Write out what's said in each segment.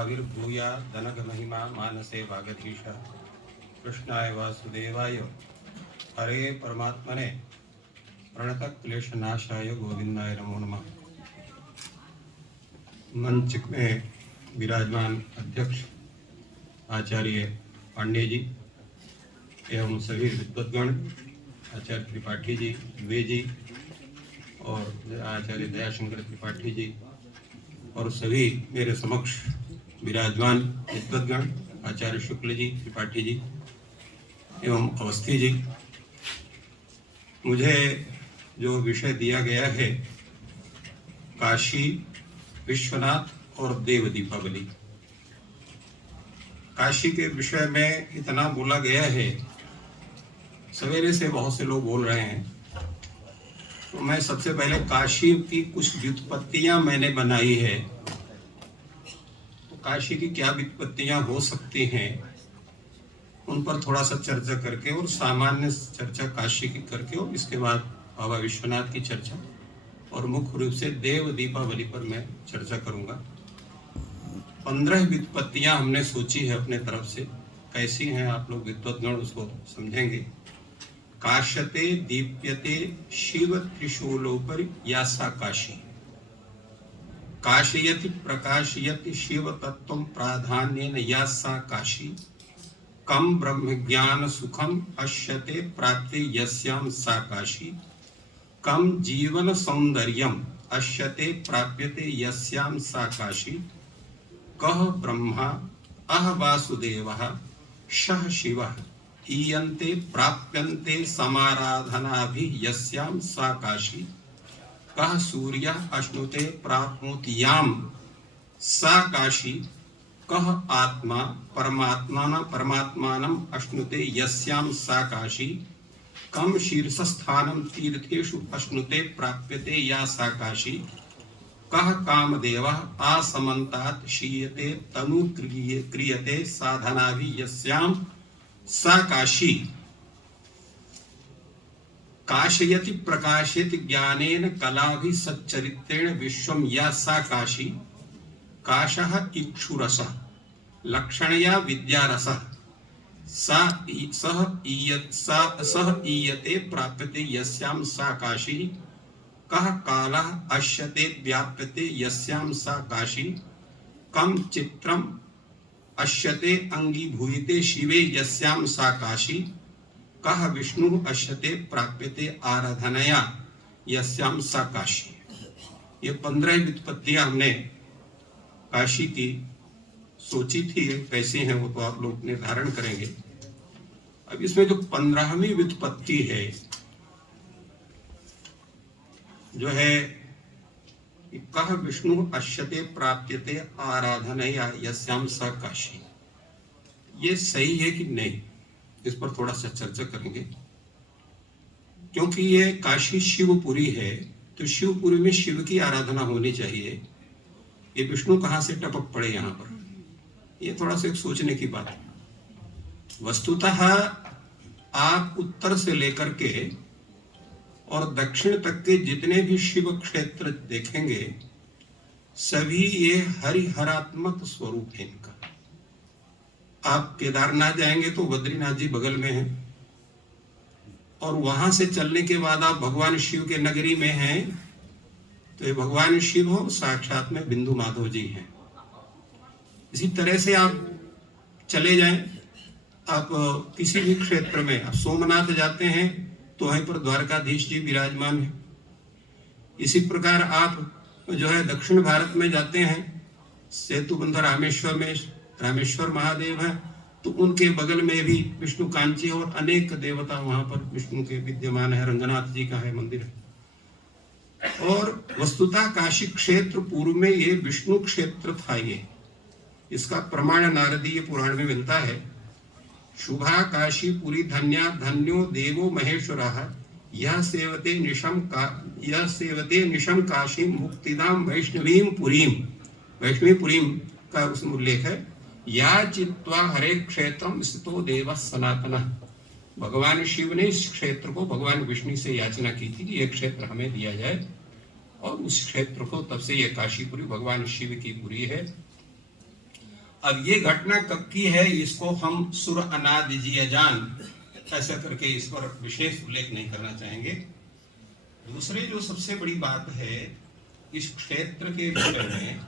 आविर्भूया दनग महिमा मानसे वागधीश कृष्णाय वासुदेवाय हरे परमात्मने प्रणत क्लेश नाशाय गोविंदाय नमो नमः। मंच में विराजमान अध्यक्ष आचार्य पांडे जी एवं सभी विद्वद्गण, आचार्य त्रिपाठी जी, द्वे जी और आचार्य दयाशंकर त्रिपाठी जी और सभी मेरे समक्ष विराजमान विद्वद्गण, आचार्य शुक्ल जी, त्रिपाठी जी एवं अवस्थी जी। मुझे जो विषय दिया गया है काशी विश्वनाथ और देव दीपावली, काशी के विषय में इतना बोला गया है, सवेरे से बहुत से लोग बोल रहे हैं। तो मैं सबसे पहले काशी की कुछ व्युत्पत्तियां मैंने बनाई है, तो काशी की क्या व्युत्पत्तियां हो सकती हैं उन पर थोड़ा सा चर्चा करके और सामान्य चर्चा काशी की करके और इसके बाद बाबा विश्वनाथ की चर्चा और मुख्य रूप से देव दीपावली पर मैं चर्चा करूंगा। 15 व्युत्पत्तियां हमने सोची है अपने तरफ से, कैसी हैं आप लोग विद्वद्गण उसको समझेंगे। काश्यते दीप्यते शिव त्रिशूलोपरि यासा काशी, काशयति प्रकाशयति शिव तत्त्वं प्राधान्येन यासा काशी, कम ब्रह्म ज्ञान सुखम अश्यते प्राप्ते यस्यां सा काशी, कम जीवन सौंदर्यम अश्यते प्राप्यते यस्यां सा काशी, कह ब्रह्मा अह वासुदेवः शः शिवः ईयन्ते प्राप्यन्ते समाराधनाभि यस्यां सा काशी, कह सूर्यः अश्नुते प्राप्नोति यां सा काशी, कह आत्मा परमात्मानं अश्नुते यस्यां सा काशी, कम शीर्षस्थानं तीर्थेषु अश्नुते प्राप्यते या सा काशी, कह कामदेवः आसमन्तात् क्षीयते तनु क्रियते साधनाभि यस्यां सा काशी, काशयति प्रकाशयति ज्ञानेन कलाभि सच्चरित्रेण विश्वं या सा काशी, काशः इक्षुरसः लक्षणया विद्यारसः सह ईयते प्राप्यते यस्यां सा काशी, कह कालः अश्यते व्याप्यते यस्यां सा काशी, कम चित्रम अश्यते अंगीभूयते शिवे यस्यां सा काशी, कह विष्णु अश्यते प्राप्यते आराधनया यस्यां सा काशी। ये 15 व्युत्पत्तियां हमने काशी की सोची थी, कैसी हैं वो तो आप लोग निर्धारण करेंगे। अब इसमें जो 15वीं व्युत्पत्ति है जो है कह विष्णु अश्यते प्राप्यते आराधनया यस्यां सा काशी, ये सही है कि नहीं, इस पर थोड़ा सा चर्चा करेंगे। क्योंकि ये काशी शिवपुरी है तो शिवपुरी में शिव की आराधना होनी चाहिए, ये विष्णु कहां से टपक पड़े यहाँ पर, ये थोड़ा सा एक सोचने की बात है। वस्तुतः आप उत्तर से लेकर के और दक्षिण तक के जितने भी शिव क्षेत्र देखेंगे सभी ये हरिहरात्मक स्वरूप है इनका। आप केदारनाथ जाएंगे तो बद्रीनाथ जी बगल में है और वहां से चलने के बाद आप भगवान शिव के नगरी में हैं तो ये भगवान शिव हो साक्षात में बिंदु माधव जी हैं। इसी तरह से आप चले जाएं, आप किसी भी क्षेत्र में, आप सोमनाथ जाते हैं तो वहीं पर द्वारकाधीश जी विराजमान है। इसी प्रकार आप जो है दक्षिण भारत में जाते हैं, सेतुबंध रामेश्वर में रामेश्वर महादेव है तो उनके बगल में भी विष्णु कांची और अनेक देवता वहां पर विष्णु के विद्यमान है, रंगनाथ जी का है मंदिर है। और वस्तुतः काशी क्षेत्र पूर्व में ये विष्णु क्षेत्र था। ये इसका प्रमाण नारदीय पुराण में मिलता है। शुभा काशी पुरी धन्या धन्यो देवो महेश्वरः यह सेवते निशम काशी मुक्तिदाम वैष्णवीं पुरीम का उसमें उल्लेख है। या चित्वा हरे क्षेत्रम स्थितो देव सनातनः, भगवान शिव ने इस क्षेत्र को भगवान विष्णु से याचना की थी कि यह क्षेत्र हमें दिया जाए और उस क्षेत्र को तब से यह काशीपुरी भगवान शिव की पुरी है। अब ये घटना कब की है, इसको हम सुर अनादिजीय जान ऐसा करके इस पर विशेष उल्लेख नहीं करना चाहेंगे। दूसरे जो सबसे बड़ी बात है इस क्षेत्र के विषय में,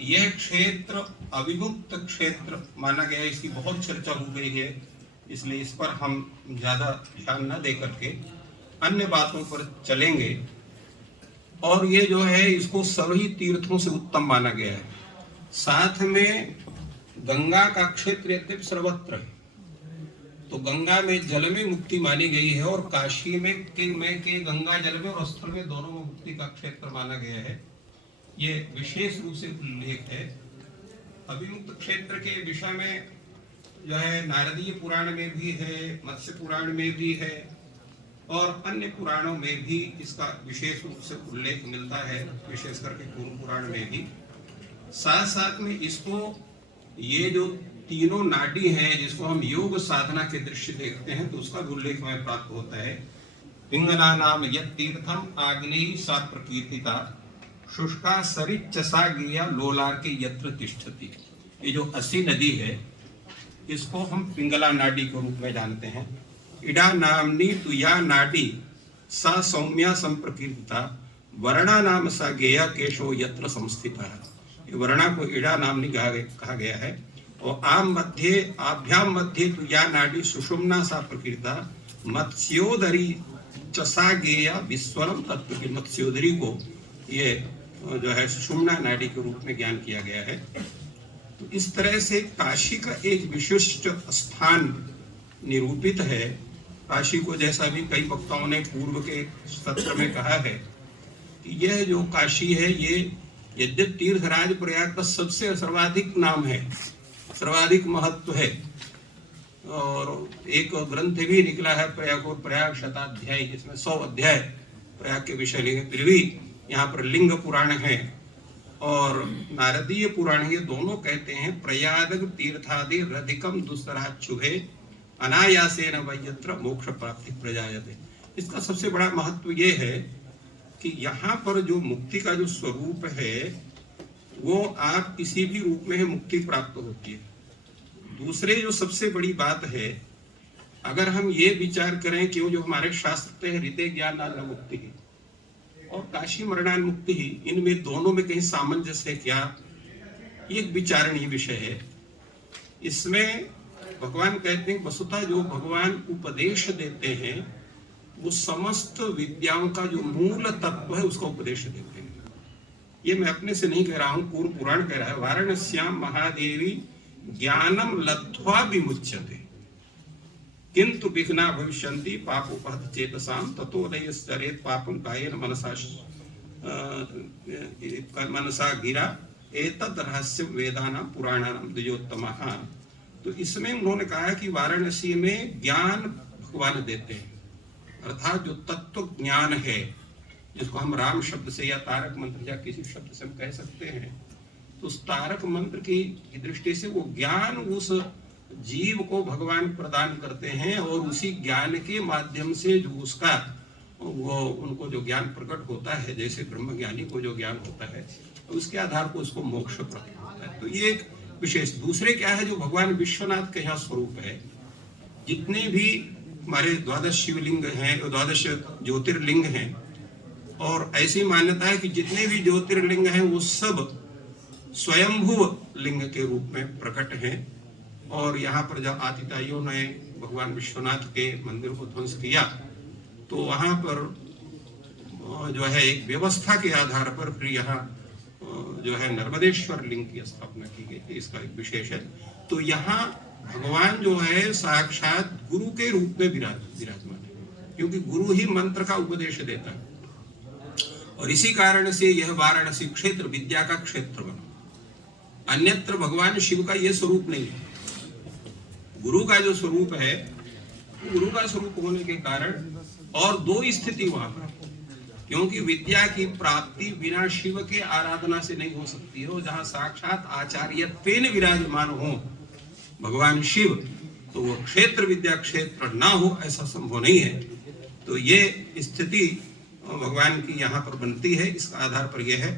यह क्षेत्र अविमुक्त क्षेत्र माना गया, इसकी बहुत चर्चा हो गई है, इसलिए इस पर हम ज्यादा ध्यान न दे करके अन्य बातों पर चलेंगे। और ये जो है इसको सभी तीर्थों से उत्तम माना गया है। साथ में गंगा का क्षेत्र यद्यपि सर्वत्र है, तो गंगा में जल में मुक्ति मानी गई है, और काशी में के गंगा जल में और स्थल में दोनों में मुक्ति का क्षेत्र माना गया है। ये विशेष रूप से उल्लेख है। अभिमुक्त क्षेत्र के विषय में जो है नारदीय पुराण में भी है, मत्स्य पुराण में भी है, और अन्य पुराणों में भी इसका विशेष रूप से उल्लेख मिलता है, विशेष करके पूर्व पुराण में भी। साथ साथ में इसको ये जो तीनों नाडी हैं जिसको हम योग साधना के दृश्य देखते हैं, तो उसका भी उल्लेख हमें प्राप्त होता है। पिंगला नाम यत् तीर्थम आग्नेयी सा प्रकीर्तिता शुष्का सरिच्चसा गिया लोलार के यत्र तिष्ठति। ये जो असी नदी है इसको हम पिंगला नाडी के रूप में जानते हैं। इडा नामनी तुया नाडी सा सौम्या संप्रकीर्तिता वर्णा नाम सा गेया केशो यत्र संस्थिता। वर्णा को इडा नामनी कहा गया है। और आभ्याम मध्य तुया नाडी सुषुम्ना सा प्रकीर्ता मत्स्योदरी चसा गेया विस्वरम तत्व। मत्स्योदरी को ये जो है सुषुम्ना नाडी के रूप में ज्ञान किया गया है। तो इस तरह से काशी का एक विशिष्ट स्थान निरूपित है। काशी को जैसा भी कई वक्ताओं ने पूर्व के सत्र में कहा है कि यह जो काशी है ये यद्यपि तीर्थराज प्रयाग का सबसे सर्वाधिक नाम है, सर्वाधिक महत्व है, और एक ग्रंथ भी निकला है प्रयाग और प्रयाग शताध्यायी, जिसमें 100 अध्याय प्रयाग के विषय लिखे। फिर भी यहाँ पर लिंग पुराण है और नारदीय पुराण, ये दोनों कहते हैं प्रयाग तीर्थादि रधिकम दुस्तराच्छुभे अनायासेन वयत्र मोक्ष प्राप्ति प्रजायते। इसका सबसे बड़ा महत्व ये है कि यहाँ पर जो मुक्ति का जो स्वरूप है वो आप किसी भी रूप में मुक्ति प्राप्त होती है। दूसरे जो सबसे बड़ी बात है, अगर हम ये विचार करें कि वो जो हमारे शास्त्र है हृदय ज्ञान आनंद मुक्ति है और काशी मरणान मुक्ति ही, इनमें दोनों में कहीं सामंजस्य है क्या, ये एक विचारणीय विषय है। इसमें भगवान कहते हैं वसुतः जो भगवान उपदेश देते हैं वो समस्त विद्याओं का जो मूल तत्व है उसका उपदेश देते हैं। ये मैं अपने से नहीं कह रहा हूं, पूर्व पुराण कह रहा है। वाराणस्याम महादेवी ज्ञानम लब्ध्वा विमुच्यते किंतु विघ्ना भविष्यन्ति पापोपहत चेतसाम ततो नयश्चरेत् पापं कायेन मनसा गिरा एतद् रहस्य वेदानां पुराणानां द्विजोत्तमः। तो इसमें उन्होंने कहा है कि वाराणसी में ज्ञान भगवान देते हैं, अर्थात जो तत्व ज्ञान है जिसको हम राम शब्द से या तारक मंत्र या किसी शब्द से हम कह सकते हैं, तो उस तारक मंत्र की दृष्टि से वो ज्ञान उस जीव को भगवान प्रदान करते हैं और उसी ज्ञान के माध्यम से जो उसका वो उनको जो ज्ञान प्रकट होता है, जैसे ब्रह्मज्ञानी को जो ज्ञान होता है तो उसके आधार पर उसको मोक्ष प्राप्त होता है। तो ये एक विशेष। दूसरे क्या है, जो भगवान विश्वनाथ का यहाँ स्वरूप है, जितने भी हमारे 12 शिवलिंग हैं, 12 ज्योतिर्लिंग हैं, और ऐसी मान्यता है कि जितने भी ज्योतिर्लिंग हैं वो सब स्वयंभू लिंग के रूप में प्रकट हैं। और यहाँ पर जब आतिताइयों ने भगवान विश्वनाथ के मंदिर को ध्वंस किया तो वहाँ पर जो है एक व्यवस्था के आधार पर फिर यहाँ जो है नर्मदेश्वर लिंग की स्थापना की गई थी। इसका एक विशेष है। तो यहाँ भगवान जो है साक्षात गुरु के रूप में विराजमान है, क्योंकि गुरु ही मंत्र का उपदेश देता है। और इसी कारण से यह वाराणसी क्षेत्र विद्या का क्षेत्र बना। अन्यत्र भगवान शिव का यह स्वरूप नहीं है। गुरु का जो स्वरूप है, गुरु का स्वरूप होने के कारण और दो स्थिति वहां पर, क्योंकि विद्या की प्राप्ति बिना शिव के आराधना से नहीं हो सकती है। और जहां साक्षात आचार्यत्वेन विराजमान हो भगवान शिव, तो वो क्षेत्र विद्या क्षेत्र ना हो ऐसा संभव नहीं है। तो ये स्थिति भगवान की यहाँ पर बनती है। इसका आधार पर यह है।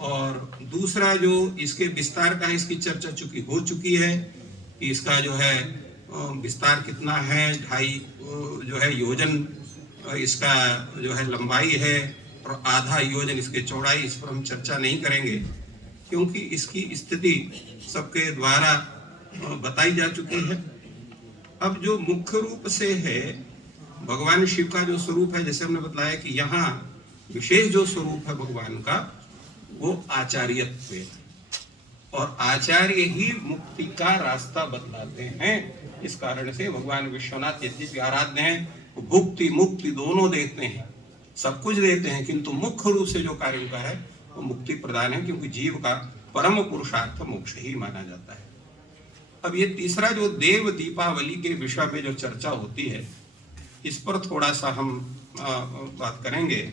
और दूसरा जो इसके विस्तार का है, इसकी चर्चा चूंकि हो चुकी है कि इसका जो है विस्तार कितना है, 2.5 जो है योजन इसका जो है लंबाई है और आधा योजन इसके चौड़ाई। इस पर हम चर्चा नहीं करेंगे क्योंकि इसकी स्थिति सबके द्वारा बताई जा चुकी है। अब जो मुख्य रूप से है भगवान शिव का जो स्वरूप है, जैसे हमने बताया कि यहाँ विशेष जो स्वरूप है भगवान का वो आचार्यत्व है, और आचार्य ही मुक्ति का रास्ता बतलाते हैं। इस कारण से भगवान विश्वनाथ यद्यपि आराध्य हैं, वो भुक्ति मुक्ति दोनों देते हैं, सब कुछ देते हैं, किंतु मुख्य रूप से जो कार्य उनका है वो मुक्ति प्रदान है, क्योंकि जीव का परम पुरुषार्थ मोक्ष ही माना जाता है। अब ये तीसरा जो देव दीपावली के विषय में जो चर्चा होती है, इस पर थोड़ा सा हम बात करेंगे।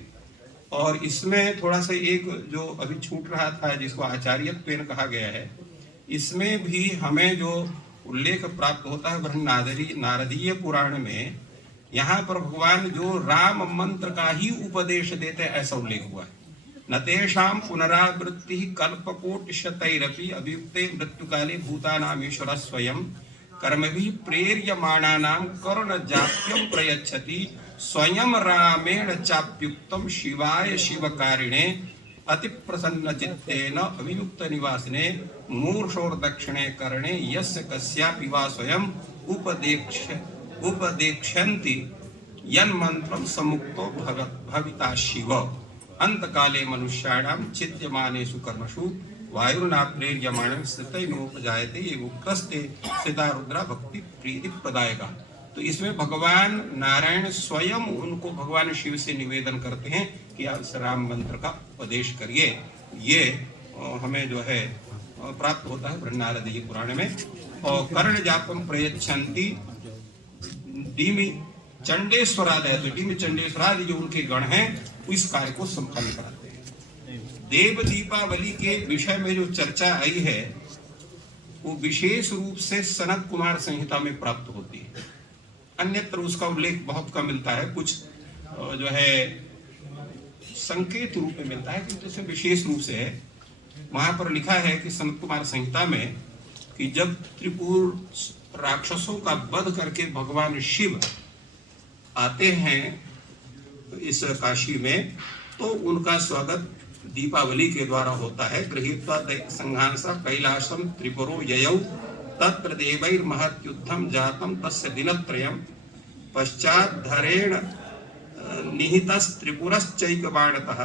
और इसमें थोड़ा सा एक जो अभी छूट रहा था जिसको आचार्यत्वेन कहा गया है, इसमें भी हमें जो उल्लेख प्राप्त होता है नारदीय पुराण में, यहाँ पर भगवान जो राम मंत्र का ही उपदेश देते हैं ऐसा उल्लेख हुआ है। न तेषां पुनरावृत्ति कल्पकोटिशतैरपि अभियुक्ते मृत्युकाले भूतानामीश्वर स्वयं कर्मभिः प्रेर्यमाणानां करुणजाप्यं प्रयच्छति स्वयं रामेण चाप्युक्तं शिवाय शिवकारिणे अति प्रसन्न चित्तेन अभियुक्त निवासिने मूर्षोर्दक्षिणे कर्णे यस्य कस्यापि वा स्वयं उपदेक्ष्यन्ति यन्मन्त्रं समुक्तो भविता शिव अंतकाले मनुष्याणां छिद्यमानेषु कर्मसु वायुर्ना प्रेर्यमाणं स्थितैनोपजायते ये उक्तस्ते स्थिता रुद्रा भक्ति प्रीति प्रदायका। तो इसमें भगवान नारायण स्वयं उनको भगवान शिव से निवेदन करते हैं कि आप इस राम मंत्र का उपदेश करिए। ये हमें जो है प्राप्त होता है नारदीय पुराण में। और कर्ण जापम प्रयच्छन्ति डीमी चंडेश्वरादय, तो डीमी चंडेश्वरादि जो उनके गण हैं इस कार्य को संपन्न कराते हैं। देव दीपावली के विषय में जो चर्चा आई है वो विशेष रूप से सनत कुमार संहिता में प्राप्त होती है, अन्यत्र उसका उल्लेख बहुत कम मिलता है, कुछ जो है संकेत रूप में मिलता है, किंतु उसमें विशेष रूप से है। वहां पर लिखा है कि सनत कुमार संहिता में कि जब त्रिपुर राक्षसों का वध करके भगवान शिव आते हैं इस काशी में, तो उनका स्वागत दीपावली के द्वारा होता है। गृहीत्वा संघांसा कैलासम त्रिपुरो ययौ तत्र देवैर्महत्युद्धं जातं तस्य दिनत्रयं पश्चात् धरेण निहितस्त्रिपुरश्चैकबाणतः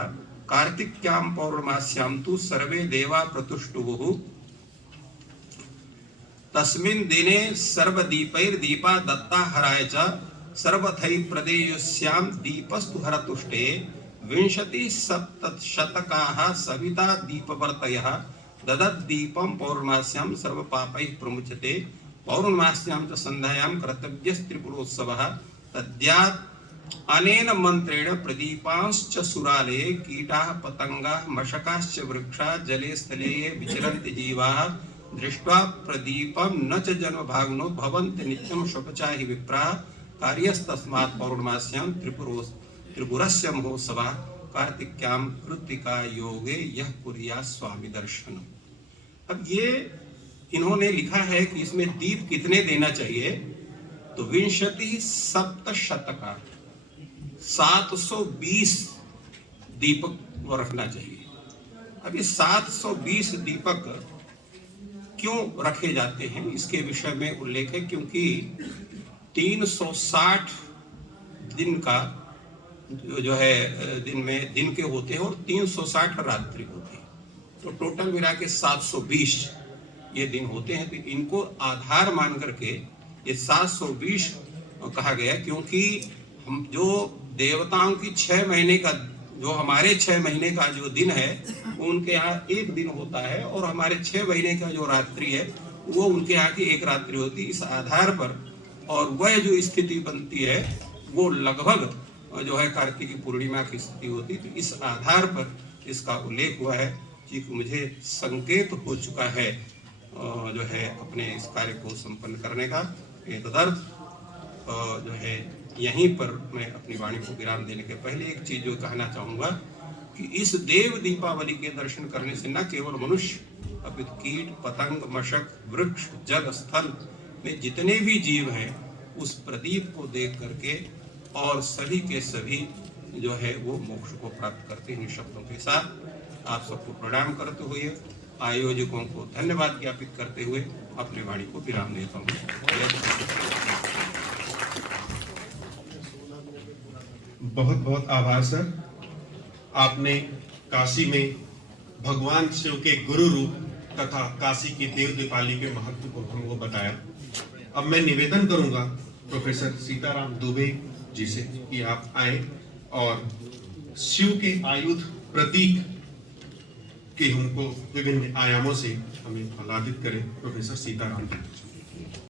कार्तिक्यां पौर्णमास्यां तु सर्वे देवा प्रतुष्टुवुः तस्मिन् दिने सर्वदीपैर्दीपा दत्ता हराय च सर्वथै प्रदेयस्यां दीपस्तु हरतुष्टे 27 सविता दीपवर्तयः ददद्दीपं पौर्णमास्यां सर्वपापैः प्रमुच्यते पौर्णमास्यां च सन्ध्यायां कर्तव्यस्त्रिपुरोत्सवः तद्यात् अनेन मंत्रेण प्रदीपांश्च सुरालये कीटाः पतंगाः मशकाश्च वृक्षाः जले स्थले ये विचरन्ति जीवाः दृष्ट्वा प्रदीपं न च जन्मभागिनो भवन्ति नित्यं शोकचा हि विप्राः कार्यस्तस्मात् पौर्णमास्यां त्रिपुरस्य महोत्सवः कार्तिक्यां कृत्तिका योगे यः कुर्यात् स्वामी दर्शनम्। अब ये इन्होंने लिखा है कि इसमें दीप कितने देना चाहिए, तो 27 720 दीपक वो रखना चाहिए। अब ये 720 दीपक क्यों रखे जाते हैं इसके विषय में उल्लेख है, क्योंकि 360 दिन का जो है दिन के होते हैं और 360 रात्रि होती है, तो टोटल मिला के 720 ये दिन होते हैं। तो इनको आधार मान करके ये 720 कहा गया, क्योंकि हम जो देवताओं की 6 महीने का जो हमारे 6 महीने का जो दिन है वो उनके यहाँ एक दिन होता है, और हमारे 6 महीने का जो रात्रि है वो उनके यहाँ की एक रात्रि होती है। इस आधार पर और वह जो स्थिति बनती है वो लगभग जो है कार्तिक पूर्णिमा की स्थिति होती, तो इस आधार पर इसका उल्लेख हुआ है कि मुझे संकेत हो चुका है जो है अपने इस कार्य को संपन्न करने का। तदर्थ जो है यहीं पर मैं अपनी वाणी को विराम देने के पहले एक चीज जो कहना चाहूँगा कि इस देव दीपावली के दर्शन करने से न केवल मनुष्य अपितु कीट पतंग मशक वृक्ष जल स्थल में जितने भी जीव हैं उस प्रदीप को देख करके और सभी के सभी जो है वो मोक्ष को प्राप्त करते हैं। इन शब्दों के साथ आप सबको प्रणाम करते हुए आयोजकों को धन्यवाद ज्ञापित करते हुए अपनी वाणी को विराम देता हूँ। बहुत बहुत आभार सर। आपने काशी में भगवान शिव के गुरु रूप तथा काशी की देव दीपावली के महत्व को हमको बताया। अब मैं निवेदन करूंगा प्रोफेसर सीताराम दुबे जी से कि आप आए और शिव के आयुध प्रतीक के हमको विभिन्न आयामों से हमें आह्लादित करें। प्रोफेसर सीताराम जी।